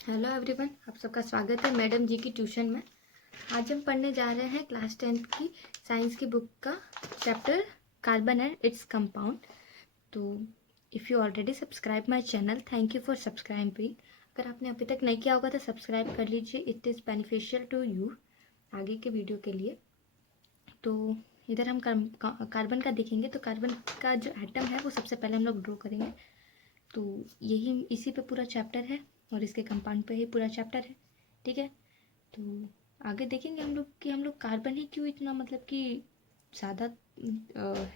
Hello everyone, आप सबका स्वागत है मैडम जी की ट्यूशन में। आज हम पढ़ने जा रहे हैं क्लास 10th की साइंस की बुक का chapter carbon and its compound. तो if you already subscribe my channel, thank you for subscribing. अगर आपने अभी तक नहीं किया होगा तो सब्सक्राइब कर लीजिए, it is beneficial to you आगे के वीडियो के लिए। तो इधर हम कार्बन का देखेंगे। तो कार्बन का जो एटम है वो सबसे पहले हम लोग ड्रॉ करेंगे। तो यही इसी पे पूरा चैप्टर है और इसके कंपाउंड पे ही पूरा चैप्टर है, ठीक है। तो आगे देखेंगे हम लोग कि हम लोग कार्बन ही क्यों इतना मतलब कि ज़्यादा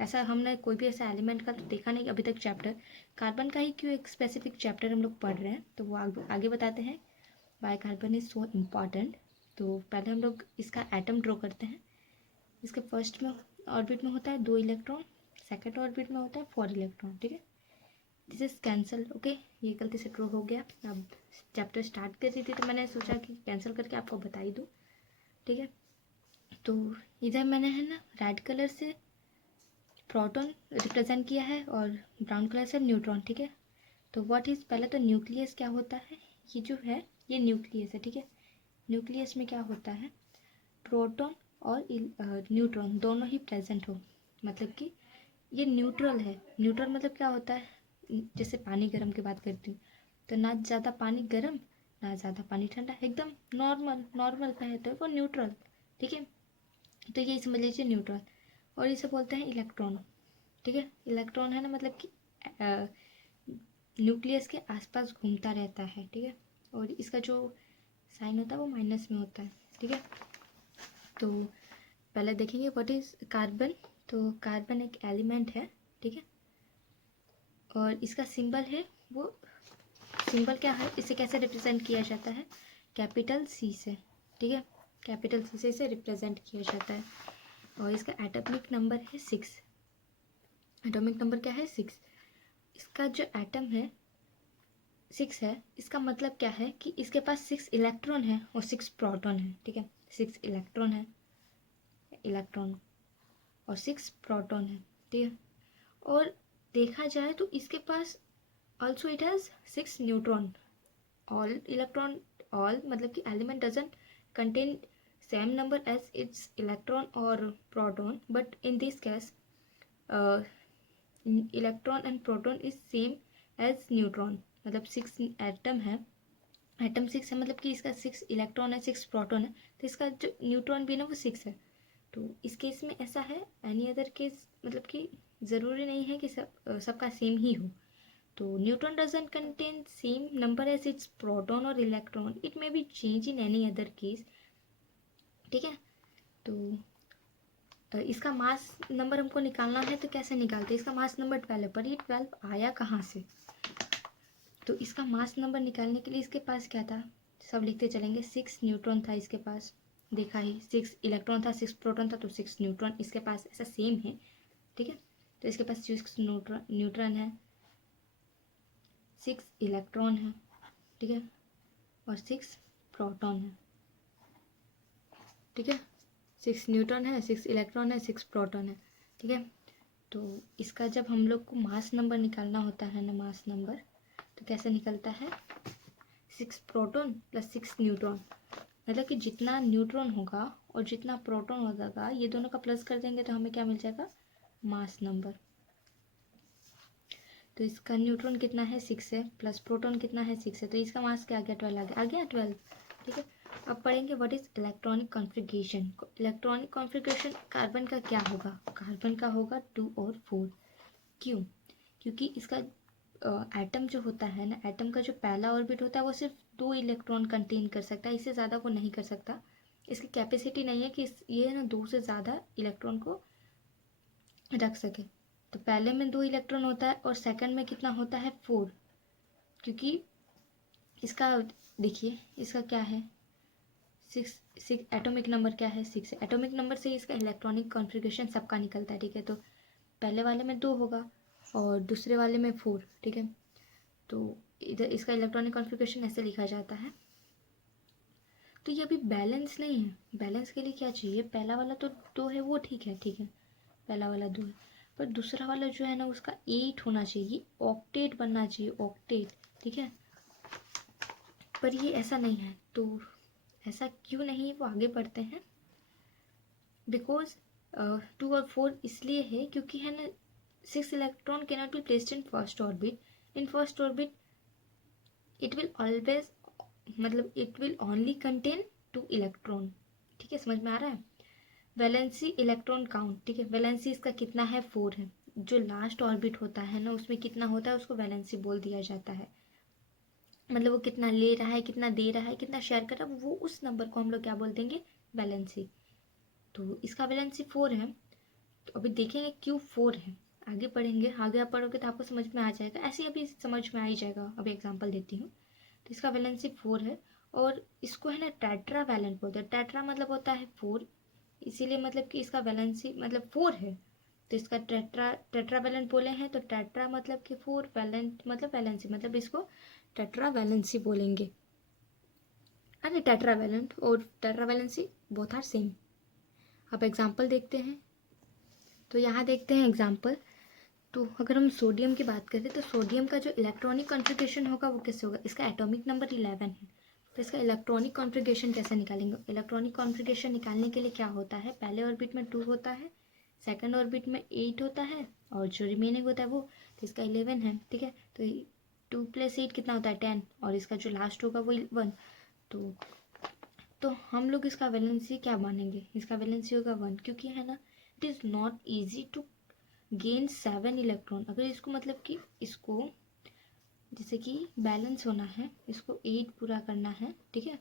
ऐसा हमने कोई भी ऐसा एलिमेंट का तो देखा नहीं अभी तक चैप्टर। कार्बन का ही क्यों एक स्पेसिफिक चैप्टर हम लोग पढ़ रहे हैं, तो वो आगे बताते हैं why carbon is so important. तो पहले हम लोग इसका एटम ड्रॉ करते हैं। इसके फर्स्ट में ऑर्बिट में होता है 2 इलेक्ट्रॉन, सेकेंड ऑर्बिट में होता है 4 इलेक्ट्रॉन, ठीक है। This is cancel, okay. ये गलती से ड्रॉ हो गया। अब चैप्टर स्टार्ट कर रही थी तो मैंने सोचा कि कैंसिल करके आपको बता ही दूँ, ठीक है। तो इधर मैंने है ना रेड कलर से प्रोटॉन रिप्रेजेंट किया है और ब्राउन कलर से न्यूट्रॉन, ठीक है। तो व्हाट इज, पहले तो न्यूक्लियस क्या होता है, ये जो है ये न्यूक्लियस है, ठीक है। न्यूक्लियस में क्या होता है, प्रोटॉन और न्यूट्रॉन दोनों ही प्रेजेंट हो, मतलब कि ये न्यूट्रल है। न्यूट्रल मतलब क्या होता है, जैसे पानी गर्म की बात करती हूँ तो ना ज़्यादा पानी गर्म ना ज़्यादा पानी ठंडा, एकदम नॉर्मल नॉर्मल का है तो वो न्यूट्रल, ठीक है। तो ये समझ लीजिए न्यूट्रल। और इसे बोलते हैं इलेक्ट्रॉन, ठीक है। इलेक्ट्रॉन है ना मतलब कि न्यूक्लियस के आसपास घूमता रहता है, ठीक है। और इसका जो साइन होता है वो माइनस में होता है, ठीक है। तो पहले देखेंगे व्हाट इज कार्बन। तो कार्बन एक एलिमेंट है, ठीक है। और इसका सिंबल है वो, सिंबल क्या है, इसे कैसे रिप्रेजेंट किया जाता है, कैपिटल सी से, ठीक है। कैपिटल सी से इसे रिप्रेजेंट किया जाता है। और इसका एटॉमिक नंबर है 6। एटॉमिक नंबर क्या है, 6। इसका जो एटम है 6 है, इसका मतलब क्या है कि इसके पास 6 इलेक्ट्रॉन है और 6 प्रोटॉन है, ठीक है। 6 इलेक्ट्रॉन है, इलेक्ट्रॉन और 6 प्रोटॉन है, ठीक है। और देखा जाए तो इसके पास also it has 6 neutron. all electron, all मतलब कि element doesn't contain same number as its electron or proton, but in this case uh, electron and proton is same as neutron। मतलब 6 एटम है, एटम 6 है मतलब कि इसका 6 electron है 6 proton है, तो इसका जो न्यूट्रॉन भी है ना वो 6 है। तो इस केस में ऐसा है, एनी अदर केस मतलब कि ज़रूरी नहीं है कि सबका सेम ही हो। तो neutron doesn't contain same number as its proton और electron, it may be change in any other case, ठीक है। तो इसका मास नंबर हमको निकालना है, तो कैसे निकालते हैं, इसका मास नंबर 12 है, पर ये 12 आया कहाँ से। तो इसका मास नंबर निकालने के लिए इसके पास क्या था, सब लिखते चलेंगे। 6 न्यूट्रॉन था इसके पास, देखा ही, 6 इलेक्ट्रॉन था 6 प्रोटॉन था, तो 6 न्यूट्रॉन इसके पास ऐसा सेम है, ठीक है। तो इसके पास 6 न्यूट्रॉन है, 6 इलेक्ट्रॉन है, ठीक है, और 6 प्रोटॉन है, ठीक है। 6 न्यूट्रॉन है, 6 इलेक्ट्रॉन है, 6 प्रोटॉन है, ठीक है। तो इसका जब हम लोग को मास नंबर निकालना होता है ना, मास नंबर, तो कैसे निकलता है, 6 प्रोटॉन प्लस 6 न्यूट्रॉन, मतलब कि जितना न्यूट्रॉन होगा और जितना प्रोटॉन हो जाएगा ये दोनों का प्लस कर देंगे तो हमें क्या मिल जाएगा, मास नंबर। तो इसका न्यूट्रॉन कितना है, 6 है, प्लस प्रोटॉन कितना है, 6 है, तो इसका मास क्या आ गया, 12 आ गया 12, ठीक है। अब पढ़ेंगे what is electronic configuration. Electronic configuration carbon का क्या होगा, कार्बन का होगा 2 और 4। क्यों, क्योंकि इसका एटम जो होता है ना, एटम का जो पहला ऑर्बिट होता है वो सिर्फ 2 इलेक्ट्रॉन कंटेन कर सकता है, इससे ज़्यादा वो नहीं कर सकता। इसकी कैपेसिटी नहीं है कि ये ना 2 से ज़्यादा इलेक्ट्रॉन को रख सके। तो पहले में 2 इलेक्ट्रॉन होता है और सेकंड में कितना होता है, 4। क्योंकि इसका देखिए, इसका क्या है, 6 एटॉमिक नंबर क्या है, 6 है। एटॉमिक नंबर से इसका इलेक्ट्रॉनिक कॉन्फ़िगरेशन सबका निकलता है, ठीक है। तो पहले वाले में 2 होगा और दूसरे वाले में 4, ठीक है। तो इधर इसका इलेक्ट्रॉनिक कॉन्फ़िगरेशन ऐसे लिखा जाता है। तो ये अभी बैलेंस नहीं है, बैलेंस के लिए क्या चाहिए, पहला वाला तो 2 है वो ठीक है, ठीक है, पहला वाला 2 है, पर दूसरा वाला जो है ना उसका 8 होना चाहिए, ऑक्टेट बनना चाहिए, ऑक्टेट, ठीक है। पर ये ऐसा नहीं है। तो ऐसा क्यों नहीं, वो आगे पढ़ते हैं। बिकॉज 2 और 4 इसलिए है क्योंकि है ना 6 electron cannot be placed in first orbit. In first orbit it will always, मतलब it will only contain 2 electron. ठीक है, समझ में आ रहा है। वैलेंसी इलेक्ट्रॉन काउंट, ठीक है, वैलेंसी इसका कितना है 4 है। जो लास्ट ऑर्बिट होता है ना उसमें कितना होता है उसको वैलेंसी बोल दिया जाता है। मतलब वो कितना ले रहा है, कितना दे रहा है, कितना शेयर कर रहा है, वो उस नंबर को हम लोग क्या बोल देंगे, वैलेंसी। तो इसका वैलेंसी 4 है। तो अभी देखेंगे क्यों 4 है, आगे पढ़ेंगे। आगे आप पढ़ोगे तो आपको समझ में आ जाएगा, ऐसे ही अभी समझ में आ ही जाएगा। अभी एग्जांपल देती हूँ। तो इसका वैलेंसी 4 है और इसको है ना टेट्रा वैलेंट बोलते हैं। टेट्रा मतलब होता है 4, इसीलिए मतलब कि इसका वैलेंसी मतलब 4 है। तो इसका टेट्रा वैलेंट बोले हैं तो टेट्रा मतलब कि 4, वैलेंट मतलब वैलेंसी, मतलब इसको टेट्रा वैलेंसी बोलेंगे। अरे टेट्रा वैलेंट और tetravalency both are same. अब एग्जाम्पल देखते हैं। तो यहाँ देखते हैं एग्जाम्पल। तो अगर हम सोडियम की बात करें तो सोडियम का जो इलेक्ट्रॉनिक कॉन्फ़िगरेशन होगा वो कैसे होगा, इसका एटॉमिक नंबर 11 है। तो इसका इलेक्ट्रॉनिक कॉन्फ़िगरेशन कैसे निकालेंगे। इलेक्ट्रॉनिक कॉन्फ़िगरेशन निकालने के लिए क्या होता है, पहले ऑर्बिट में 2 होता है, सेकंड ऑर्बिट में 8 होता है और जो रिमेनिंग होता है वो, तो इसका 11 है। ठीक है, तो 2 + 8 कितना होता है 10 और इसका जो लास्ट होगा वो 1। तो हम लोग इसका वैलेंसी क्या मानेंगे, इसका वैलेंसी होगा 1, क्योंकि है ना it is not easy to gain 7 electron. अगर इसको मतलब कि इसको जैसे कि बैलेंस होना है, इसको 8 पूरा करना है, ठीक है,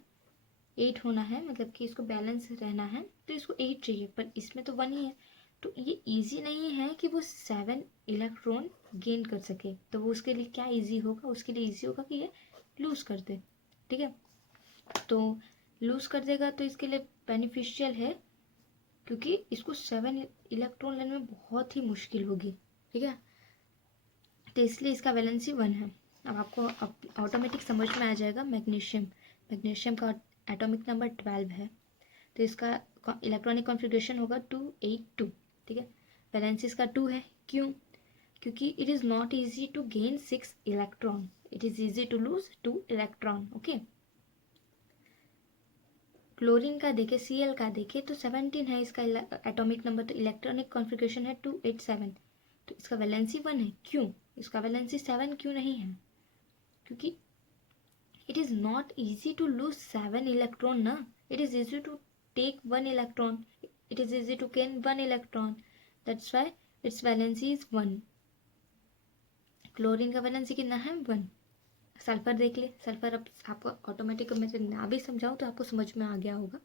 8 होना है, मतलब कि इसको बैलेंस रहना है तो इसको 8 चाहिए, पर इसमें तो 1 ही है। तो ये इजी नहीं है कि वो 7 इलेक्ट्रॉन गेन कर सके। तो वो उसके लिए क्या इजी होगा, उसके लिए इजी होगा कि ये लूज़ कर दे। ठीक है, तो लूज़ कर देगा तो इसके लिए बेनिफिशियल है, क्योंकि इसको 7 इलेक्ट्रॉन लेने में बहुत ही मुश्किल होगी। ठीक है, तो इसलिए इसका वैलेंसी 1 है। अब आपको ऑटोमेटिक समझ में आ जाएगा। मैग्नीशियम का एटॉमिक नंबर 12 है, तो इसका इलेक्ट्रॉनिक कॉन्फ़िगरेशन होगा 282। ठीक है, वैलेंसी इसका 2 है। क्यों, क्योंकि it is not easy to gain 6 electron, it is easy to lose 2 electron. Okay, chlorine का देखे, Cl का देखे तो 17 है इसका एटॉमिक नंबर, तो इलेक्ट्रॉनिक कॉन्फ़िगरेशन है 287। तो इसका वैलेंसी 1 है। क्यों, इसका वैलेंसी 7 क्यों नहीं है, क्योंकि it is not easy to lose 7 electron na, it is easy to take 1 electron, it is easy to gain 1 electron, that's why its valency is 1। Chlorine का वैलेंसी कितना है 1। सल्फर देख ले, सल्फर अब आपको ऑटोमेटिक मैं ना भी समझाऊँ तो आपको समझ में आ गया होगा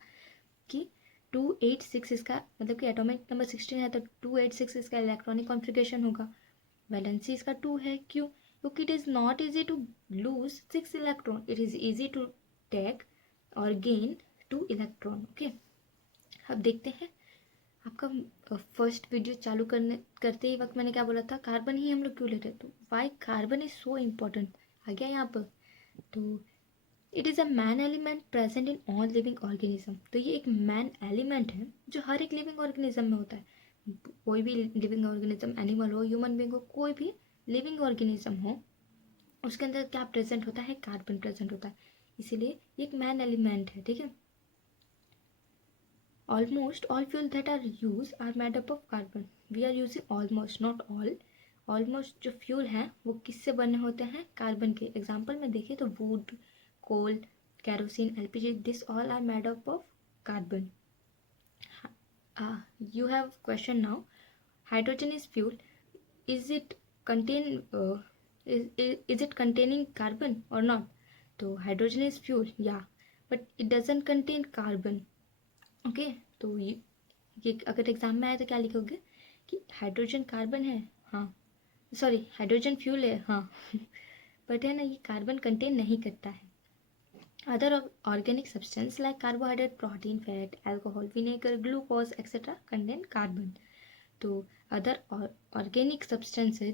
कि 286 इसका मतलब कि एटॉमिक नंबर 16 है, तो 286 इसका इलेक्ट्रॉनिक कॉन्फ़िगरेशन होगा। वैलेंसी इसका 2 है। क्यों, क्योंकि it is not easy to lose 6 electron, it is easy to take और गेन 2 इलेक्ट्रॉन। ओके, अब देखते हैं। आपका फर्स्ट वीडियो चालू करते ही वक्त मैंने क्या बोला था, कार्बन ही हम लोग क्यों लेते हैं, तो why carbon is so important आ गया यहाँ पर। तो it is a main element present in all living organism. तो ये एक मैन एलिमेंट है जो हर एक लिविंग ऑर्गेनिज्म में होता है। कोई भी लिविंग ऑर्गेनिज्म, एनिमल हो, ह्यूमन बींग हो, कोई भी लिविंग ऑर्गेनिज्म हो, उसके अंदर क्या प्रेजेंट होता है, कार्बन प्रेजेंट होता है, इसीलिए ये एक मैन एलिमेंट है। ठीक है, almost all fuel that are use are made up of carbon. We are using almost, not all. Almost जो फ्यूल हैं वो किससे बने होते हैं, कार्बन के। एग्जाम्पल में देखें तो wood, coal, kerosene, LPG, this all are made up of carbon. You have question now. Hydrogen is fuel. Is it contain is it containing carbon or not? तो hydrogen is fuel, yeah, but it doesn't contain carbon. Okay, तो ये अगर exam में आए तो क्या लिखोगे कि हाइड्रोजन कार्बन है, हाँ, सॉरी हाइड्रोजन फ्यूल है, हाँ बट है ना ये कार्बन कंटेन नहीं करता है। Other organic substance like carbohydrate, protein, fat, alcohol, vinegar, glucose, etc. contain carbon. तो अदर ऑर्गेनिक सब्सटेंस है,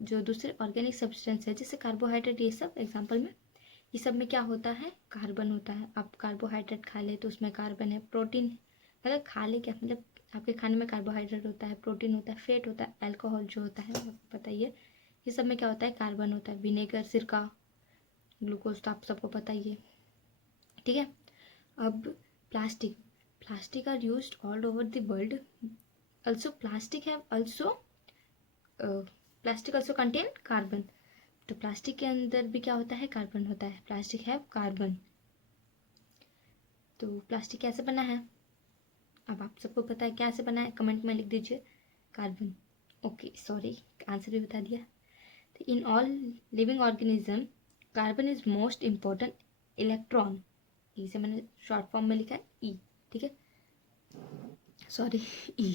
जो दूसरे ऑर्गेनिक सब्सटेंस है जैसे कार्बोहाइड्रेट, ये सब एग्जांपल में, ये सब में क्या होता है, कार्बन होता है। आप कार्बोहाइड्रेट खा ले तो उसमें कार्बन है। प्रोटीन मतलब खा ले क्या मतलब आपके खाने में कार्बोहाइड्रेट होता है, प्रोटीन होता है, फैट होता है, अल्कोहल जो होता है आपको पता ही है, ये सब में क्या होता है, कार्बन होता है। विनेगर, सिरका, ग्लूकोज तो आप सबको पता ही है, ठीक है। अब plastic are used all over the world, also plastic also contain carbon. तो प्लास्टिक के अंदर भी क्या होता है, कार्बन होता है, प्लास्टिक है कार्बन। तो प्लास्टिक कैसे बना है, अब आप सबको पता है कैसे बना है, कमेंट में लिख दीजिए, कार्बन। ओके सॉरी, आंसर भी बता दिया। तो in all living organism carbon is most important electron, E से मैंने शॉर्ट फॉर्म में लिखा है ई, ठीक है, सॉरी ई,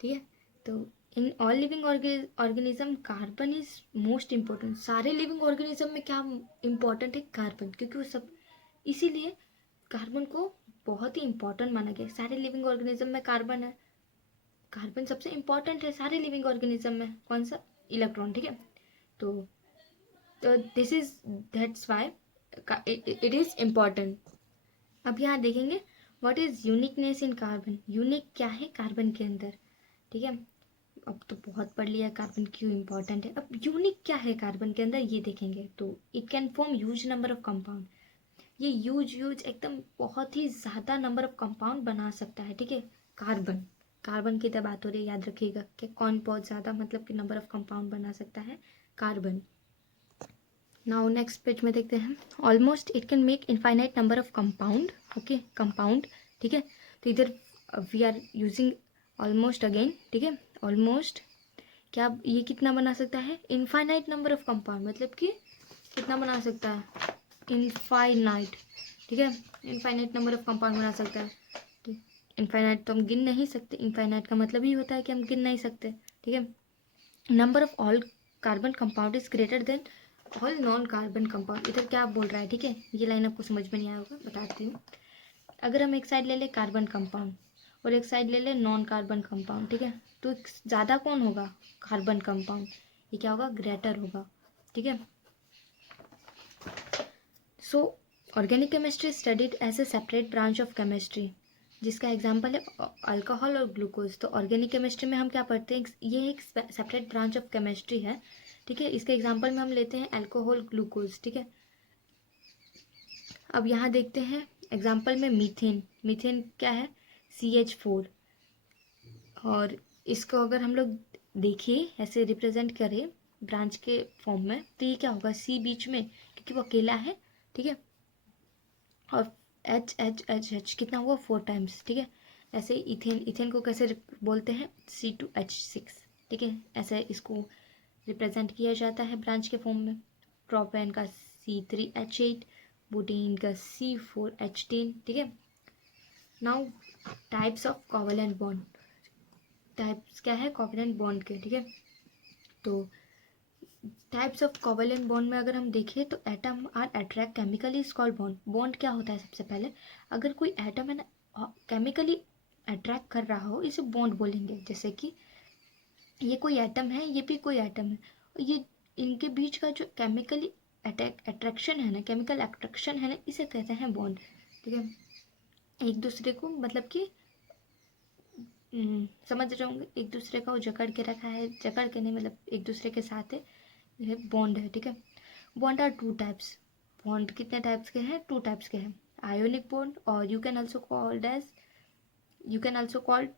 ठीक है। तो in all living organism carbon is most important, सारे लिविंग ऑर्गेनिज्म में क्या इम्पोर्टेंट है, कार्बन, क्योंकि वो सब, इसीलिए कार्बन को बहुत ही इम्पोर्टेंट माना गया। सारे लिविंग ऑर्गेनिज्म में कार्बन है, कार्बन सबसे इम्पोर्टेंट है सारे लिविंग ऑर्गेनिज्म में, कौन सा, इलेक्ट्रॉन, ठीक है। तो this is that's why it is important. अब यहाँ देखेंगे what is uniqueness in carbon, unique क्या है कार्बन के अंदर, ठीक है। अब तो बहुत पढ़ लिया कार्बन क्यों इम्पोर्टेंट है, अब यूनिक क्या है कार्बन के अंदर ये देखेंगे। तो it can form huge number of compound, ये ह्यूज एकदम बहुत ही ज़्यादा नंबर ऑफ कंपाउंड बना सकता है, ठीक है। कार्बन की तो बात हो रही है, याद रखिएगा कि कौन बहुत ज़्यादा मतलब कि नंबर ऑफ कंपाउंड बना सकता है, कार्बन। नाउ नेक्स्ट पेज में देखते हैं, almost it can make infinite number of compound, okay, compound, ठीक है। तो इधर we are using almost again, ठीक है, ऑलमोस्ट क्या ये कितना बना सकता है, इनफाइनाइट नंबर ऑफ कंपाउंड, मतलब कि कितना बना सकता है, इनफाइनाइट, ठीक है, इनफाइनाइट नंबर ऑफ कंपाउंड बना सकता है। ठीक, इनफाइनाइट तो हम गिन नहीं सकते, इनफाइनाइट का मतलब ही होता है कि हम गिन नहीं सकते, ठीक है। Number of all carbon compound is greater than all non carbon compound, इधर क्या बोल रहा है, ठीक है, ये लाइन आपको समझ में नहीं आया होगा, बताती हूँ। अगर हम एक साइड ले लें कार्बन कंपाउंड और एक साइड ले लें नॉन कार्बन कंपाउंड, ठीक है, तो ज़्यादा कौन होगा, कार्बन कंपाउंड, ये क्या होगा, ग्रेटर होगा, ठीक है। So organic chemistry studied as a separate branch of chemistry, जिसका एग्जाम्पल है अल्कोहल और ग्लूकोज। तो ऑर्गेनिक केमिस्ट्री में हम क्या पढ़ते हैं, ये एक सेपरेट ब्रांच ऑफ केमिस्ट्री है, ठीक है। इसके एग्जाम्पल में हम लेते हैं अल्कोहल, ग्लूकोज, ठीक है। अब यहाँ देखते हैं एग्जाम्पल में मीथेन, मीथेन क्या है, CH4, और इसको अगर हम लोग देखिए ऐसे रिप्रेजेंट करें ब्रांच के फॉर्म में, तो ये क्या होगा, C बीच में, क्योंकि वो अकेला है, ठीक है, और H कितना हुआ, 4 टाइम्स, ठीक है। ऐसे इथेन को कैसे बोलते हैं, C2H6, ठीक है, ऐसे इसको रिप्रेजेंट किया जाता है ब्रांच के फॉर्म में। प्रोपेन का C3H8, बुटीन का C4H10, ठीक है। Now types of covalent bond, types क्या है कोवेलेंट बॉन्ड के, ठीक है। तो टाइप्स ऑफ कोवेलेंट बॉन्ड में अगर हम देखें तो atom are attract chemically is called bond. Bond क्या होता है, सबसे पहले अगर कोई एटम है ना केमिकली अट्रैक्ट कर रहा हो, इसे बॉन्ड बोलेंगे। जैसे कि ये कोई एटम है, ये भी कोई एटम है, ये इनके बीच का जो केमिकली अट्रैक्शन है ना, केमिकल अट्रैक्शन है ना, इसे कहते हैं बॉन्ड, ठीक है। एक दूसरे को मतलब कि समझ रहे होंगे, एक दूसरे का वो जकड़ के रखा है, जकड़ के नहीं मतलब एक दूसरे के साथ है, ये बॉन्ड है, ठीक है। बॉन्ड आर 2 टाइप्स, बॉन्ड कितने टाइप्स के हैं, 2 टाइप्स के हैं, आयोनिक बॉन्ड और you can also called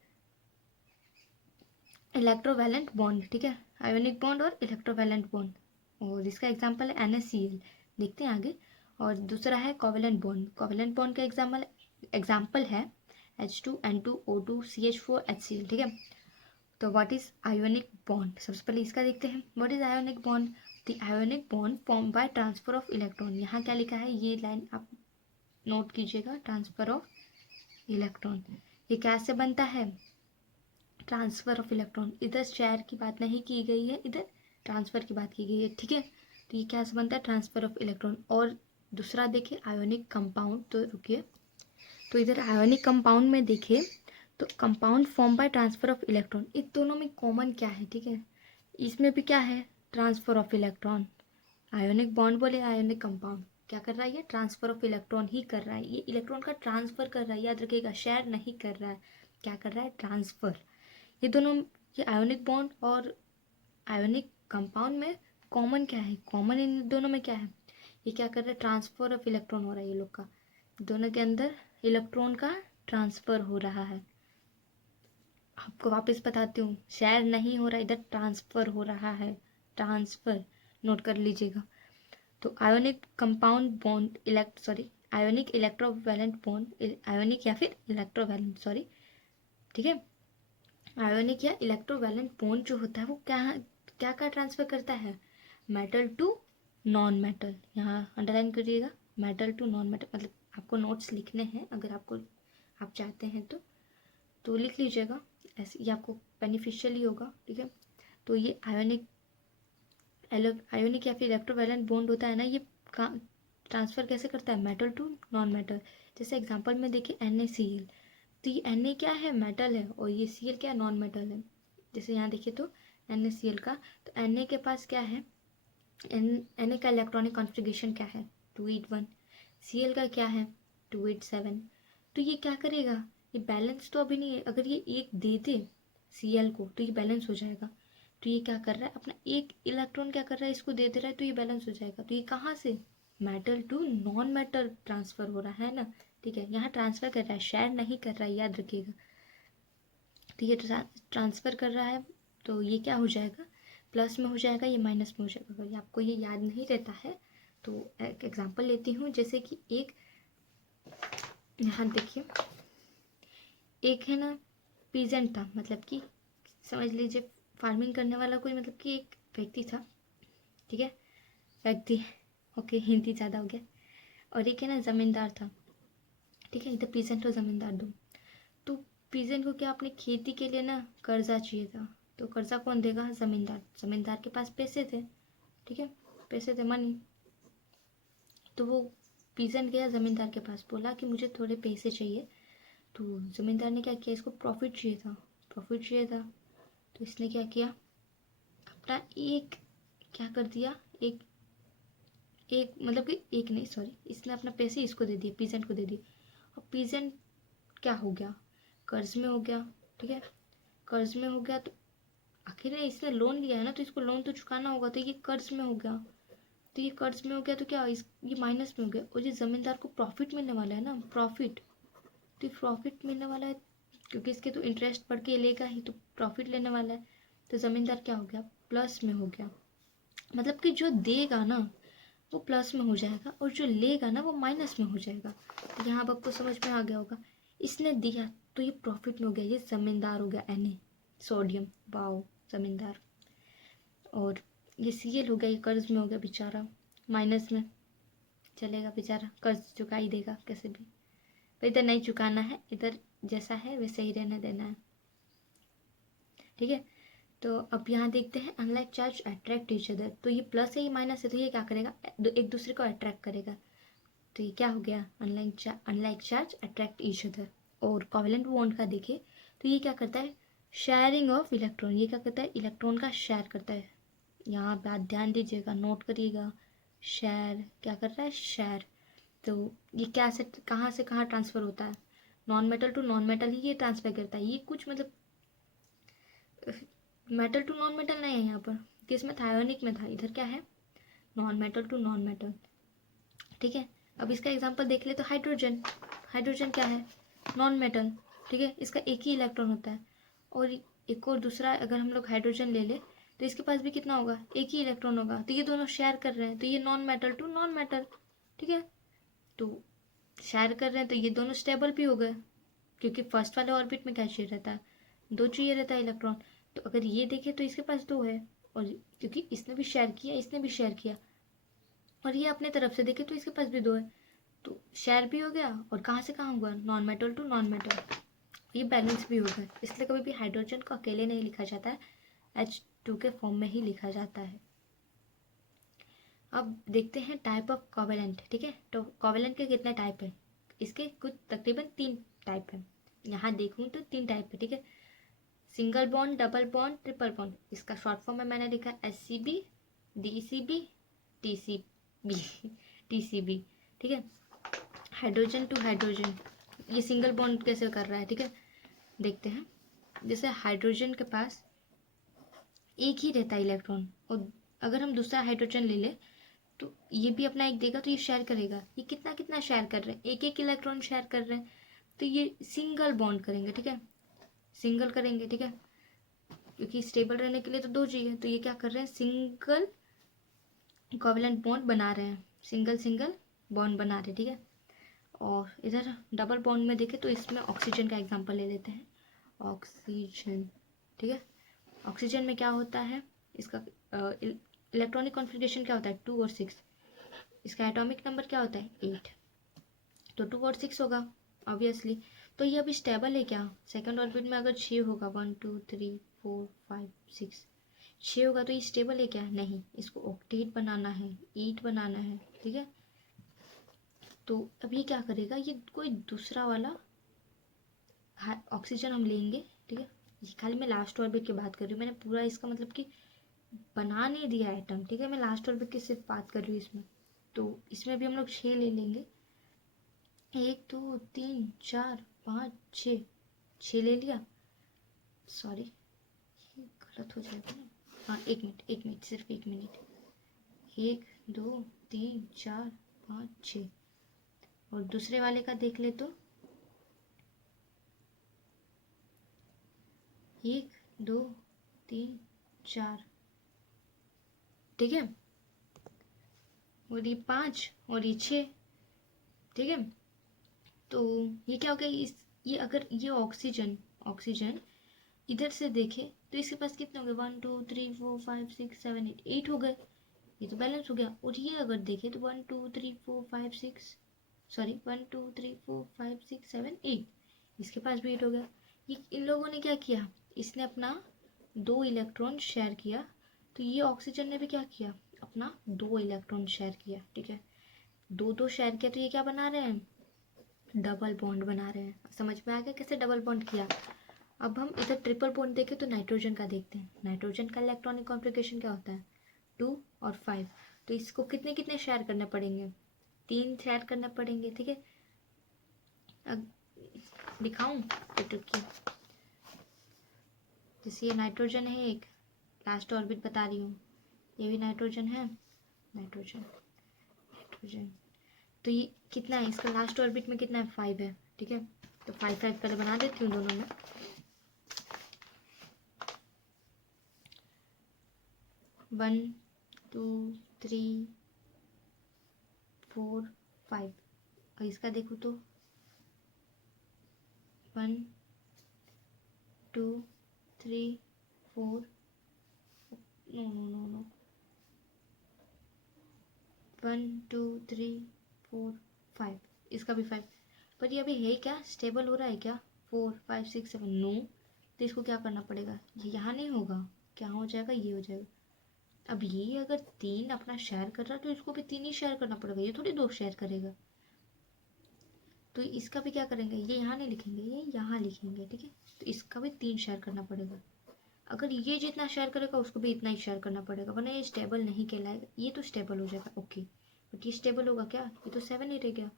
electrovalent bond, ठीक है, आयोनिक बॉन्ड और इलेक्ट्रोवैलेंट बॉन्ड। और इसका एग्जांपल है NaCl, देखते हैं आगे। और दूसरा है कोवेलेंट बॉन्ड, कोवेलेंट बॉन्ड का एग्जाम्पल है H2N2O2CH4HCl, ठीक है। तो व्हाट इज आयोनिक बॉन्ड, सबसे पहले इसका देखते हैं, what is ionic bond, the ionic bond form by transfer of electron. यहाँ क्या लिखा है, ये लाइन आप नोट कीजिएगा, ट्रांसफर ऑफ इलेक्ट्रॉन, ये कैसे बनता है, ट्रांसफर ऑफ इलेक्ट्रॉन, इधर शेयर की बात नहीं की गई है, इधर ट्रांसफर की बात की गई है, ठीक है। तो ये कैसे बनता है, ट्रांसफर ऑफ इलेक्ट्रॉन। और दूसरा देखिए आयोनिक कंपाउंड, तो रुकिए, तो इधर आयोनिक कंपाउंड में देखिए तो compound form by transfer of electron, इन दोनों में कॉमन क्या है, ठीक है, इसमें भी क्या है, transfer of electron. Ionic bond बोले आयोनिक कंपाउंड क्या कर रहा है, ये ट्रांसफर ऑफ इलेक्ट्रॉन ही कर रहा है, ये इलेक्ट्रॉन का ट्रांसफर कर रहा है, याद रखिएगा, शेयर नहीं कर रहा है, क्या कर रहा है, ट्रांसफर। ये दोनों, ये आयोनिक बॉन्ड और आयोनिक कंपाउंड में कॉमन क्या है, कॉमन इन दोनों में क्या है, ये क्या कर रहा है, ट्रांसफर ऑफ इलेक्ट्रॉन हो रहा है, ये लोग का दोनों के अंदर इलेक्ट्रॉन का ट्रांसफर हो रहा है। आपको वापस बताती हूँ, शेयर नहीं हो रहा, इधर ट्रांसफर हो रहा है, ट्रांसफर नोट कर लीजिएगा। तो ionic compound bond ionic electrovalent bond, ionic या फिर इलेक्ट्रोवैलेंट, सॉरी, ठीक है। आयोनिक या इलेक्ट्रोवैलेंट बॉन्ड जो होता है वो क्या क्या ट्रांसफर करता है, मेटल टू नॉन मेटल। यहाँ अंडरलाइन करिएगा, मेटल टू नॉन मेटल, मतलब आपको नोट्स लिखने हैं, अगर आप चाहते हैं तो लिख लीजिएगा, ऐसे ये आपको बेनिफिशियल ही होगा, ठीक है। तो ये आयोनिक या फिर इलेक्ट्रोवैलेंट बॉन्ड होता है ना, ये ट्रांसफर कैसे करता है, मेटल टू नॉन मेटल। जैसे एग्जांपल में देखिए NaCl, तो ये Na क्या है, मेटल है, और ये Cl क्या है, नॉन मेटल है। जैसे यहाँ देखिए तो NaCl का, तो Na के पास क्या है, Na का इलेक्ट्रॉनिक कॉन्फ़िगरेशन क्या है, 281। Cl का क्या है, 287। तो ये क्या करेगा, ये बैलेंस तो अभी नहीं है, अगर ये एक दे दे Cl को तो ये बैलेंस हो जाएगा। तो ये क्या कर रहा है, अपना एक इलेक्ट्रॉन क्या कर रहा है, इसको दे दे रहा है, तो ये बैलेंस हो जाएगा। तो ये कहाँ से, metal to non metal transfer हो रहा है ना, ठीक है। यहाँ ट्रांसफर कर रहा है, शेयर नहीं कर रहा है, याद रखिएगा। तो ये ट्रांसफर कर रहा है, तो ये क्या हो जाएगा, प्लस में हो जाएगा, ये माइनस में हो जाएगा। अगर आपको ये याद नहीं रहता है तो एक एग्जांपल लेती हूँ, जैसे कि एक यहाँ देखिए, एक है ना पीजेंट था, मतलब कि समझ लीजिए फार्मिंग करने वाला कोई, मतलब कि एक व्यक्ति था, ठीक है, व्यक्ति, ओके हिंदी ज़्यादा हो गया। और एक है ना ज़मींदार था, ठीक है, इधर पीजेंट और ज़मींदार दो। तो पीजेंट को क्या, अपनी खेती के लिए ना कर्जा चाहिए था, तो कर्जा कौन देगा, ज़मींदार। ज़मींदार के पास पैसे थे, ठीक है, पैसे थे, मनी। तो वो पीजेंट गया ज़मींदार के पास, बोला कि मुझे थोड़े पैसे चाहिए। तो ज़मींदार ने क्या किया, इसको प्रॉफिट चाहिए था, प्रॉफिट चाहिए था। तो इसने क्या किया, अपना एक क्या कर दिया, एक एक मतलब कि एक नहीं, सॉरी, इसने अपना पैसे इसको दे दिए, पीजेंट को दे दिए। और पीजेंट क्या हो गया, कर्ज में हो गया, ठीक है, कर्ज में हो गया। तो आखिर इसने लोन लिया है ना, तो इसको लोन तो चुकाना होगा, तो ये कर्ज में हो गया। तो ये कर्ज में हो गया तो क्या, ये माइनस में हो गया। और ये ज़मींदार को प्रॉफिट मिलने वाला है ना, प्रॉफिट, तो प्रॉफिट मिलने वाला है, क्योंकि इसके तो इंटरेस्ट बढ़ के लेगा ही, तो प्रॉफिट लेने वाला है। तो ज़मींदार क्या हो गया, प्लस में हो गया। मतलब कि जो देगा ना वो प्लस में हो जाएगा, और जो लेगा ना वो माइनस में हो जाएगा। तो यहाँ अब आपको समझ में आ गया होगा, इसने दिया तो ये प्रॉफिट में हो गया, ये ज़मींदार हो गया, Na सोडियम, वाओ ज़मींदार। और ये Cl हो गया, ये कर्ज में हो गया बेचारा, माइनस में चलेगा बेचारा, कर्ज चुका ही देगा कैसे भी, तो इधर नहीं चुकाना है, इधर जैसा है वैसे ही रहने देना है, ठीक है। तो अब यहाँ देखते हैं, unlike charge attract each other. तो ये प्लस है, ये माइनस है, तो ये क्या करेगा, एक दूसरे को अट्रैक्ट करेगा। तो ये क्या हो गया, unlike charge attract each other. और कोवेलेंट बॉन्ड का देखिए, तो ये क्या करता है, शेयरिंग ऑफ इलेक्ट्रॉन, ये क्या करता है, इलेक्ट्रॉन का शेयर करता है। यहाँ बात ध्यान दीजिएगा, नोट करिएगा, शेयर क्या कर रहा है, शेयर। तो ये क्या से कहाँ ट्रांसफ़र होता है, non metal to non metal ही ये ट्रांसफ़र करता है। ये कुछ मतलब मेटल टू नॉन मेटल नहीं है यहाँ पर, किसमें था, आयोनिक में था, इधर क्या है, non metal to non metal, ठीक है। अब इसका एग्जांपल देख ले तो हाइड्रोजन, हाइड्रोजन क्या है, नॉन मेटल, ठीक है, इसका एक ही इलेक्ट्रॉन होता है। और एक और दूसरा अगर हम लोग हाइड्रोजन ले ले तो इसके पास भी कितना होगा, एक ही इलेक्ट्रॉन होगा। तो ये दोनों शेयर कर रहे हैं, तो ये non metal to non metal, ठीक है। तो शेयर कर रहे हैं तो ये दोनों स्टेबल भी हो गए, क्योंकि फर्स्ट वाले ऑर्बिट में क्या चाहिए रहता है, दो चाहिए रहता है इलेक्ट्रॉन। तो अगर ये देखें तो इसके पास दो है, और क्योंकि इसने भी शेयर किया, इसने भी शेयर किया, और ये अपने तरफ से देखे तो इसके पास भी दो है, तो शेयर भी हो गया, और कहाँ से कहाँ हुआ, non metal to non metal, ये बैलेंस भी हो गया। इसलिए कभी भी हाइड्रोजन को अकेले नहीं लिखा जाता है, H2 के फॉर्म में ही लिखा जाता है। अब देखते हैं टाइप ऑफ कोवेलेंट, ठीक है। तो कोवेलेंट के कितने टाइप है, इसके कुछ तकरीबन 3 टाइप है। यहाँ देखूँ तो 3 टाइप है, ठीक है, single bond, double bond, triple bond. इसका शॉर्ट फॉर्म में मैंने लिखा SCB, DCB, TCB, TCB, ठीक है। हाइड्रोजन टू हाइड्रोजन, ये सिंगल बॉन्ड कैसे कर रहा है, ठीक है, देखते हैं। जैसे हाइड्रोजन के पास एक ही रहता है इलेक्ट्रॉन, और अगर हम दूसरा हाइड्रोजन ले ले तो ये भी अपना एक देगा तो ये शेयर करेगा। ये कितना कितना शेयर कर रहे हैं, एक एक इलेक्ट्रॉन शेयर कर रहे हैं, तो ये सिंगल बॉन्ड करेंगे, ठीक है, सिंगल करेंगे, ठीक है, क्योंकि स्टेबल रहने के लिए तो 2 चाहिए, तो ये क्या कर रहे हैं, सिंगल कोवेलेंट बॉन्ड बना रहे हैं, सिंगल सिंगल बॉन्ड बना रहे हैं, ठीक है। और इधर डबल बॉन्ड में देखें तो इसमें ऑक्सीजन का एग्जांपल ले लेते हैं, ऑक्सीजन, ठीक है। ऑक्सीजन में क्या होता है, इसका इलेक्ट्रॉनिक कॉन्फ़िगरेशन क्या होता है, 2 और 6, इसका एटॉमिक नंबर क्या होता है, 8, तो 2 और 6 होगा ऑब्वियसली। तो ये अभी स्टेबल है क्या, सेकंड ऑर्बिट में अगर 6 होगा, 1 2 3 4 5 6, 6 होगा तो ये स्टेबल है क्या, नहीं, इसको ऑक्टेट बनाना है, 8 बनाना है, ठीक है। तो अब ये क्या करेगा, ये कोई दूसरा वाला ऑक्सीजन हम लेंगे, ठीक है। ये खाली मैं लास्ट ऑर्बिट की बात कर रही हूँ, मैंने पूरा इसका मतलब कि बना नहीं दिया आइटम, ठीक है, मैं लास्ट ऑर्बिट की सिर्फ बात कर रही हूँ इसमें। तो इसमें भी हम लोग 6 ले लेंगे, 1 2 3 4 5 6, 6 ले लिया, सॉरी ये गलत हो जाएगा ना, हाँ 1 मिनट सिर्फ 1 मिनट, 1 2 3 4 5 6, और दूसरे वाले का देख ले तो 1 2 3 4, ठीक है, और ये 5 और ये 6, ठीक है। तो ये क्या हो गया, इस ये अगर ये ऑक्सीजन इधर से देखे तो इसके पास कितने हो गए, 1 2 3 4 5 6 7 8, 8 हो गए, ये तो बैलेंस हो गया। और ये अगर देखे तो 1 2 3 4 5 6, सॉरी 1 2 3 4 5 6 7 8, इसके पास भी 8 हो गया। ये इन लोगों ने क्या किया, इसने अपना 2 इलेक्ट्रॉन शेयर किया, तो ये ऑक्सीजन ने भी क्या किया, अपना 2 इलेक्ट्रॉन शेयर किया, ठीक है, 2 2 शेयर किया, तो ये क्या बना रहे हैं, डबल बॉन्ड बना रहे हैं। समझ में आ गया कैसे डबल बॉन्ड किया। अब हम इधर ट्रिपल बॉन्ड देखें तो नाइट्रोजन का देखते हैं, नाइट्रोजन का इलेक्ट्रॉनिक कॉन्फ़िगरेशन क्या होता है, 2 और 5, तो इसको कितने कितने शेयर करने पड़ेंगे, 3 शेयर करने पड़ेंगे, ठीक है। अब दिखाऊं तो की, जैसे ये नाइट्रोजन है, एक लास्ट ऑर्बिट बता रही हूँ, ये भी नाइट्रोजन है, नाइट्रोजन नाइट्रोजन, तो ये कितना है, इसका लास्ट ऑर्बिट में कितना है, 5 है, ठीक है। तो 5 5 पहले बना देती हूँ दोनों में, 1 2 3 4 5, और इसका देखो तो 1 2 3 4, नो 1 2 3 4 5, इसका भी 5, पर ये अभी है क्या, स्टेबल हो रहा है क्या, 4 5 6 7, नो, तो इसको क्या करना पड़ेगा, ये यहाँ नहीं होगा, क्या हो जाएगा, ये हो जाएगा। अब ये अगर 3 अपना शेयर कर रहा है तो इसको भी 3 ही शेयर करना पड़ेगा, ये थोड़ी 2 शेयर करेगा। तो इसका भी क्या करेंगे, ये यहाँ नहीं लिखेंगे, ये यहाँ लिखेंगे, ठीक है। तो इसका भी 3 शेयर करना पड़ेगा, अगर ये जितना शेयर करेगा उसको भी इतना ही शेयर करना पड़ेगा, वरना ये स्टेबल नहीं कहलाएगा। ये तो स्टेबल हो जाएगा, ओके, बट ये स्टेबल होगा क्या, ये तो 7 ही रह गया।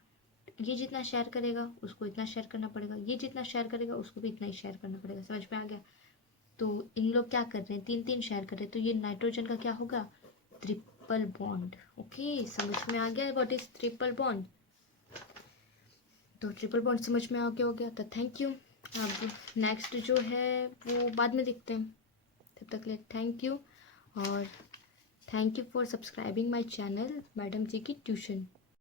ये जितना शेयर करेगा उसको इतना शेयर करना पड़ेगा, ये जितना शेयर करेगा उसको भी इतना ही शेयर करना पड़ेगा, समझ में आ गया। तो इन लोग क्या कर रहे हैं, 3 3 शेयर कर रहे हैं, तो ये नाइट्रोजन का क्या होगा, ट्रिपल बॉन्ड, ओके, समझ में आ गया व्हाट इज ट्रिपल बॉन्ड। तो ट्रिपल बॉन्ड समझ में आ गया हो गया, तो थैंक यू। अब नेक्स्ट जो है वो बाद में देखते हैं, तब तक लिए थैंक यू, और thank you for subscribing my channel madam ji की ट्यूशन।